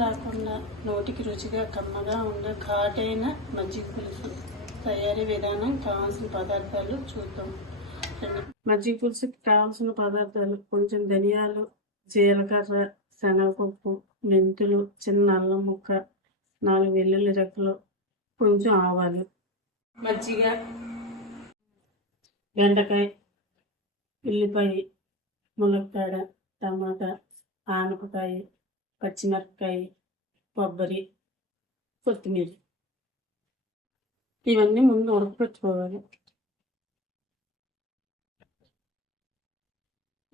లేకుండా నోటికి రుచిగా కమ్మగా ఉండే ఘాటైన మజ్జిగ పులుసు తయారీ విధానం, కావాల్సిన పదార్థాలు చూద్దాం. మజ్జిగ పులుసుకి కావాల్సిన పదార్థాలు: కొంచెం ధనియాలు, జీలకర్ర, శనగపప్పు, మెంతులు, చిన్న అల్లం ముక్క, 4 వెల్లుల్లి రెక్కలు, కొంచెం ఆవాలు, మజ్జిగ, బెండకాయ, ఉల్లిపాయ, ములక్కాడ, టమాటా, ఆనపకాయ, పచ్చిమిరపకాయ, కొబ్బరి, కొత్తిమీర. ఇవన్నీ ముందు ఉడకపెట్టుకోవాలి.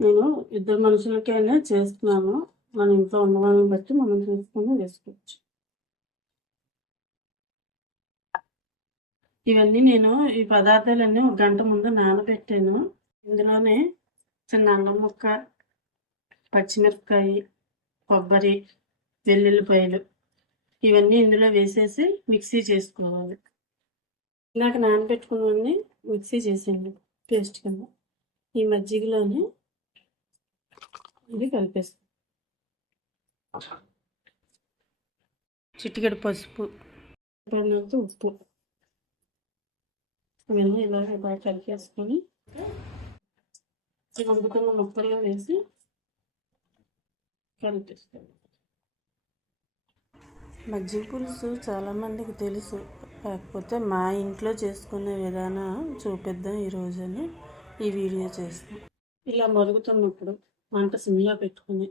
నేను 2 మనుషులకైనా చేస్తున్నాను. మన ఇంట్లో ఉన్న వాళ్ళని బట్టి మనం చూసుకొని వేసుకోవచ్చు. ఇవన్నీ ఈ పదార్థాలన్నీ 1 గంట ముందు నానబెట్టాను. ఇందులోనే చిన్న అల్లం ముక్క, పచ్చిమిరపకాయ, కొబ్బరి, వెల్లుల్లిపాయలు ఇవన్నీ ఇందులో వేసేసి మిక్సీ చేసుకోవాలి. ఇలాగ నానబెట్టుకున్నవన్నీ మిక్సీ చేసేయండి పేస్ట్ కింద. ఈ మజ్జిగలోనే ఇది కలిపేస్తాం. చిటికెడు పసుపు, ఉప్పు, ఇవన్నీ ఇలాగ బాగా కలిపేసుకొని ఉడుకున్న ముక్కల్లో వేసి కలిపేస్తాం. మజ్జిగ పులుసు చాలామందికి తెలుసు, కాకపోతే మా ఇంట్లో చేసుకునే విధానం చూపిద్దాం ఈరోజని ఈ వీడియో చేస్తాం. ఇలా మరుగుతున్నప్పుడు మంట సిమ్లో పెట్టుకుని,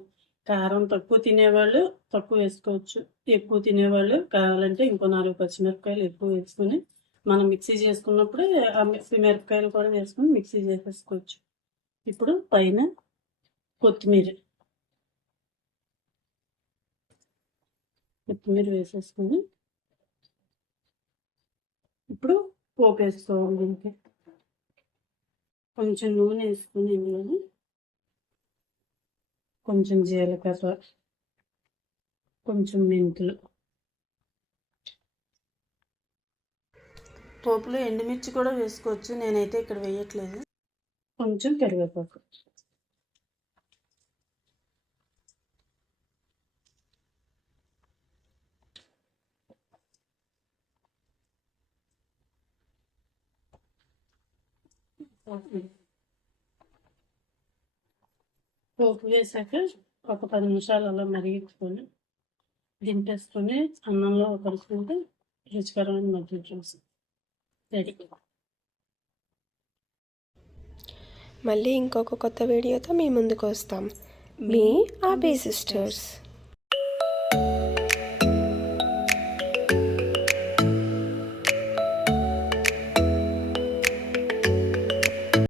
కారం తక్కువ తినేవాళ్ళు తక్కువ వేసుకోవచ్చు, ఎక్కువ తినేవాళ్ళు కావాలంటే ఇంకో 4 పచ్చిమిరపకాయలు ఎక్కువ వేసుకొని మనం మిక్సీ చేసుకున్నప్పుడు ఆ మిరపకాయలు కూడా వేసుకొని మిక్సీ చేసేసుకోవచ్చు. ఇప్పుడు పైన కొత్తిమీర వేసేసుకొని ఇప్పుడు పోపు వేసుకోవాలి. దీనికి కొంచెం నూనె వేసుకొని ఇందులో కొంచెం జీలకర్ర, కొంచెం మెంతులు, పోపులో ఎండుమిర్చి కూడా వేసుకోవచ్చు, నేనైతే ఇక్కడ వేయట్లేదు. కొంచెం కరివేపాకు, పోపు వేసాక ఒక 10 నిమిషాలు అలా మరిగించుకొని దింపేసుకొని అన్నంలో కలుపుకుంటే రుచికరమైన మజ్జిగ పులుసు రెడీ. మళ్ళీ ఇంకొక కొత్త వీడియోతో మీ ముందుకు వస్తాం. మీ ఆబీ సిస్టర్స్.